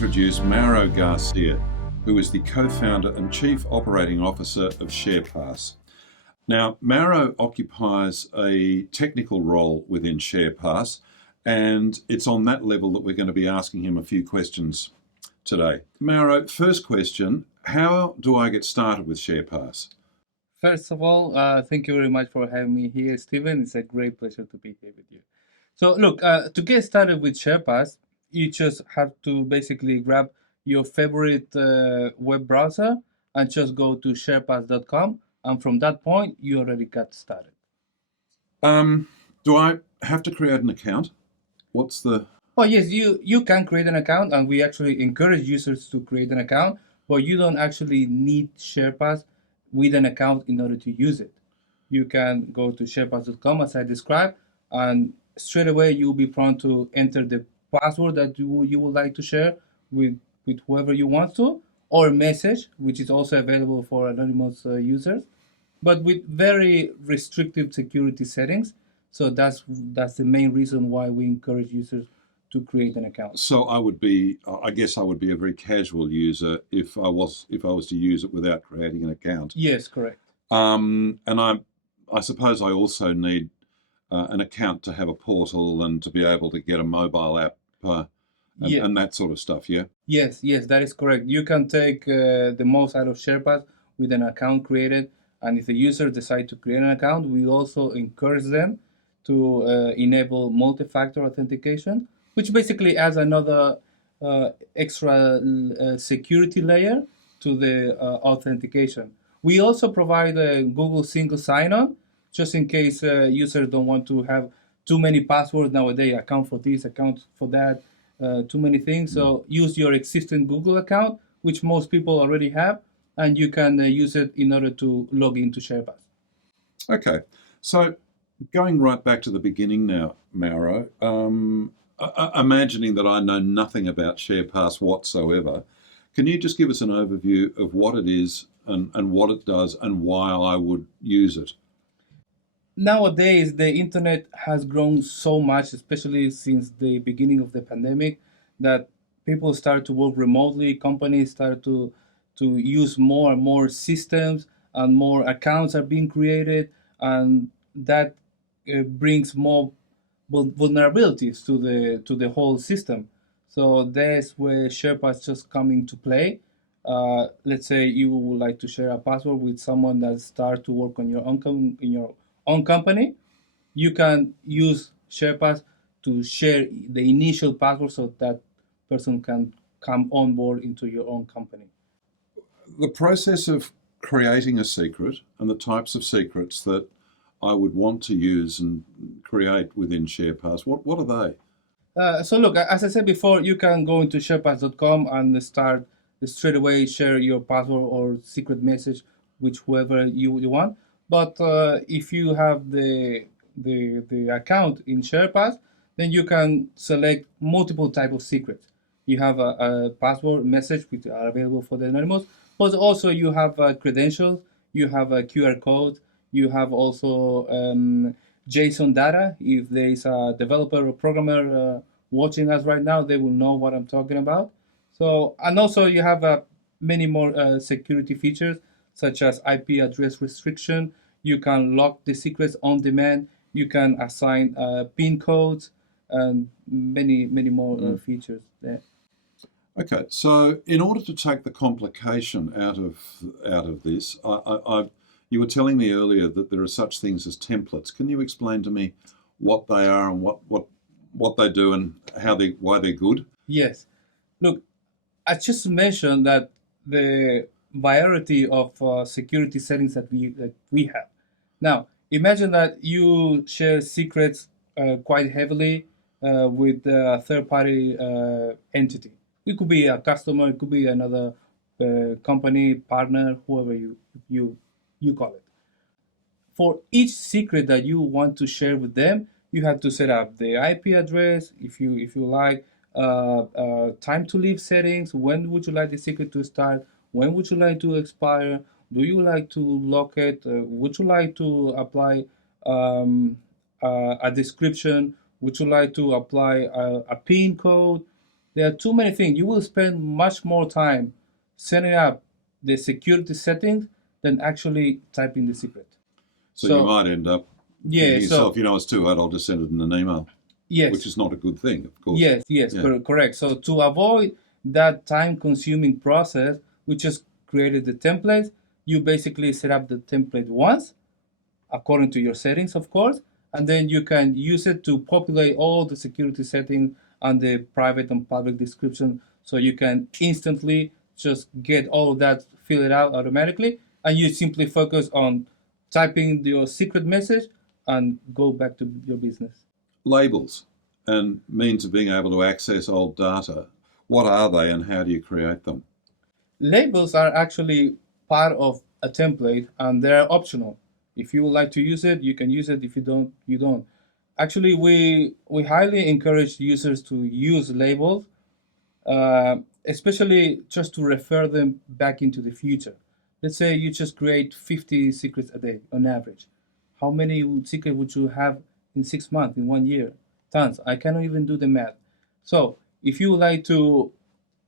introduce Mauro Garcia, who is the co-founder and chief operating officer of SharePass. Now, Mauro occupies a technical role within SharePass, and it's on that level that we're going to be asking him a few questions today. Mauro, first question, how do I get started with SharePass? First of all, thank you very much for having me here, Stephen. It's a great pleasure to be here with you. So look, to get started with SharePass, you just have to basically grab your favorite web browser and just go to sharepass.com. And from that point, you already got started. Do I have to create an account? What's the... Oh yes, you can create an account, and we actually encourage users to create an account, but you don't actually need SharePass with an account in order to use it. You can go to sharepass.com as I described, and straight away you'll be prompt to enter the password that you would like to share with whoever you want to, or a message, which is also available for anonymous users, but with very restrictive security settings. So that's the main reason why we encourage users to create an account. So I guess I would be a very casual user if I was to use it without creating an account. Yes, correct. And I suppose I also need an account to have a portal and to be able to get a mobile app and that sort of stuff, yeah? Yes, that is correct. You can take the most out of SharePass with an account created, and if the user decides to create an account, we also encourage them to enable multi-factor authentication, which basically adds another extra security layer to the authentication. We also provide a Google single sign-on, just in case users don't want to have too many passwords nowadays, account for this, account for that, too many things. So use your existing Google account, which most people already have, and you can use it in order to log into SharePass. Okay, so going right back to the beginning now, Mauro, imagining that I know nothing about SharePass whatsoever, can you just give us an overview of what it is and what it does and why I would use it? Nowadays, the internet has grown so much, especially since the beginning of the pandemic, that people start to work remotely, companies start to use more and more systems, and more accounts are being created, and that brings more vulnerabilities to the whole system. So that's where SharePass just come into play. Let's say you would like to share a password with someone that start to work on your own company. You can use SharePass to share the initial password so that person can come on board into your own company. The process of creating a secret and the types of secrets that I would want to use and create within SharePass, what are they? So look, as I said before, you can go into sharepass.com and start straight away share your password or secret message with whoever you want. But if you have the account in SharePass, then you can select multiple type of secrets. You have a password message which are available for the anonymous, but also you have credentials, you have a QR code, you have also JSON data. If there is a developer or programmer watching us right now, they will know what I'm talking about. So, and also you have many more security features, such as IP address restriction. You can lock the secrets on demand. You can assign PIN codes and many more features there. Okay, so in order to take the complication out of this, you were telling me earlier that there are such things as templates. Can you explain to me what they are and what they do and why they're good? Yes. Look, I just mentioned that the variety of security settings that we have. Now, imagine that you share secrets quite heavily with a third-party entity. It could be a customer, it could be another company, partner, whoever you call it. For each secret that you want to share with them, you have to set up the IP address, if you like, time to leave settings. When would you like the secret to start? When would you like to expire? Do you like to lock it? Would you like to apply a description? Would you like to apply a PIN code? there are too many things. You will spend much more time setting up the security settings than actually typing the secret. So you might end up yeah, thinking yourself, it's too hard, I'll just send it in an email. Yes. Which is not a good thing, of course. Yes, Yeah. correct. So to avoid that time-consuming process, we just created the template. You basically set up the template once, according to your settings, of course, and then you can use it to populate all the security settings and the private and public description, so you can instantly just get all of that filled out automatically, and you simply focus on typing your secret message and go back to your business. Labels and means of being able to access old data. What are they and how do you create them? Labels are actually part of a template and they're optional. If you would like to use it, you can use it. If you don't, you don't. Actually, we highly encourage users to use labels, especially just to refer them back into the future. Let's say you just create 50 secrets a day on average. How many secrets would you have in 6 months, in 1 year? Tons. I cannot even do the math. So if you would like to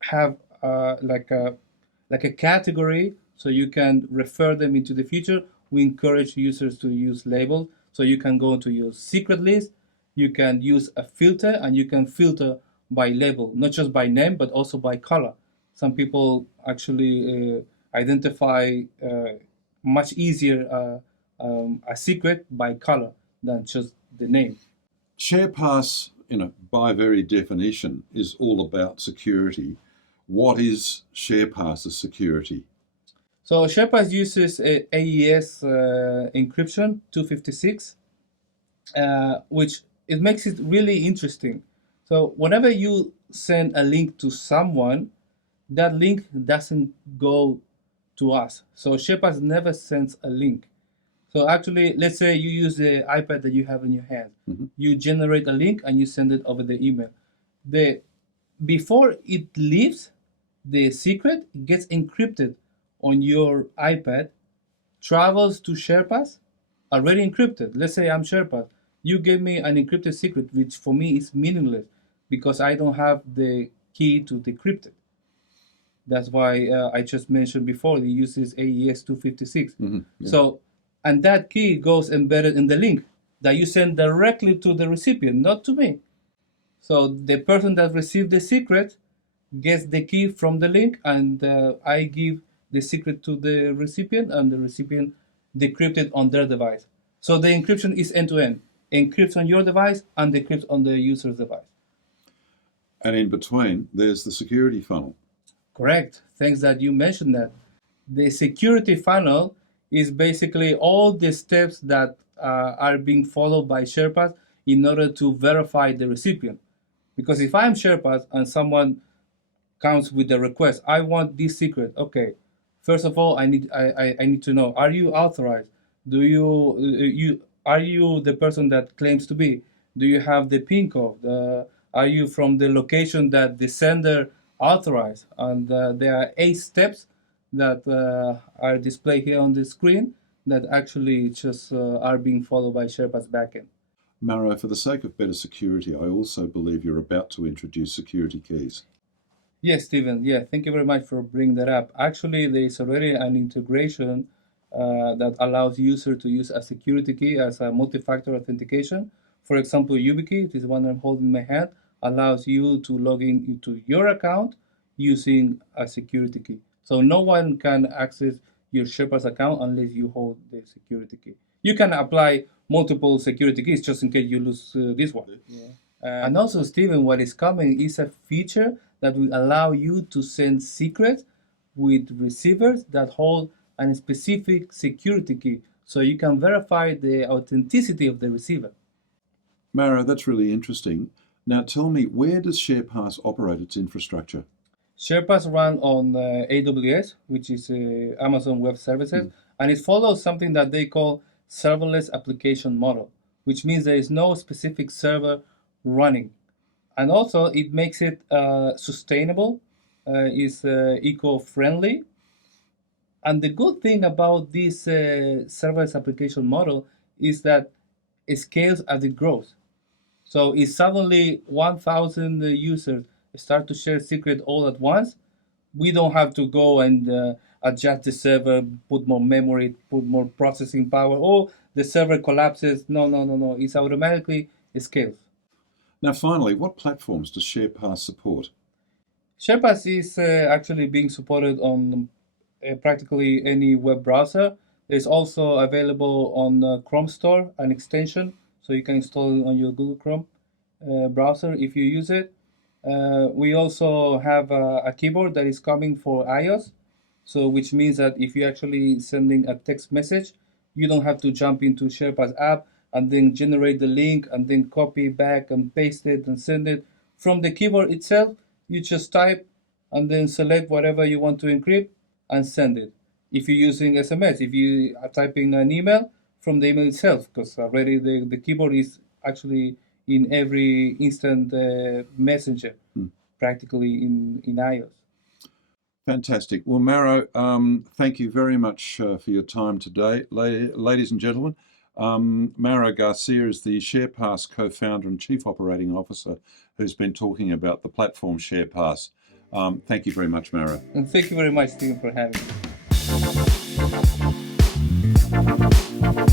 have like a category so you can refer them into the future, we encourage users to use labels. So you can go into your secret list, you can use a filter, and you can filter by label, not just by name, but also by color. Some people actually identify much easier a secret by color than just the name. SharePass, by very definition, is all about security. What is SharePass's security? So SharePass uses AES encryption 256, which it makes it really interesting. So whenever you send a link to someone, that link doesn't go to us. So SharePass never sends a link. So actually, let's say you use the iPad that you have in your hand. Mm-hmm. You generate a link and you send it over the email. Before it leaves, the secret gets encrypted on your iPad, travels to SharePass, already encrypted. Let's say I'm SharePass. You gave me an encrypted secret, which for me is meaningless because I don't have the key to decrypt it. That's why I just mentioned before it uses AES 256. Mm-hmm. Yeah. So, and that key goes embedded in the link that you send directly to the recipient, not to me. So the person that received the secret gets the key from the link, and I give the secret to the recipient, and the recipient decrypts it on their device. So the encryption is end-to-end. Encrypts on your device and decrypts on the user's device. And in between, there's the security funnel. Correct. Thanks that you mentioned that. The security funnel is basically all the steps that are being followed by SharePass in order to verify the recipient. Because if I'm SharePass and someone comes with the request, I want this secret. Okay, first of all, I need to know: are you authorized? Do you are you the person that claims to be? Do you have the PIN code? Are you from the location that the sender authorized? And there are 8 steps that are displayed here on the screen that actually just are being followed by SharePass backend. Mauro, for the sake of better security, I also believe you're about to introduce security keys. Yes, Stephen. Yeah, thank you very much for bringing that up. Actually, there is already an integration that allows user to use a security key as a multi-factor authentication. For example, YubiKey, this one I'm holding in my hand, allows you to log in into your account using a security key. So no one can access your SharePass account unless you hold the security key. You can apply multiple security keys just in case you lose this one. Yeah. And also, Stephen, what is coming is a feature that will allow you to send secrets with receivers that hold a specific security key, so you can verify the authenticity of the receiver. Mauro, that's really interesting. Now tell me, where does SharePass operate its infrastructure? SharePass run on AWS, which is Amazon Web Services, and it follows something that they call serverless application model, which means there is no specific server running. And also, it makes it sustainable, is eco-friendly. And the good thing about this serverless application model is that it scales as it grows. So if suddenly 1,000 users start to share secret all at once, we don't have to go and adjust the server, put more memory, put more processing power. Oh, the server collapses. No, no, no, no. It's automatically scales. Now, finally, what platforms does SharePass support? SharePass is actually being supported on practically any web browser. It's also available on Chrome Store, an extension, so you can install it on your Google Chrome browser if you use it. We also have a keyboard that is coming for iOS, so which means that if you're actually sending a text message, you don't have to jump into SharePass app and then generate the link and then copy back and paste it and send it. From the keyboard itself, you just type and then select whatever you want to encrypt and send it. If you're using SMS, if you are typing an email from the email itself, because already the keyboard is actually in every instant messenger, practically in iOS. Fantastic. Well, Mauro, thank you very much for your time today. Ladies and gentlemen, Mauro Garcia is the SharePass co-founder and chief operating officer who's been talking about the platform SharePass. Thank you very much, Mauro. And thank you very much, Stephen, for having me.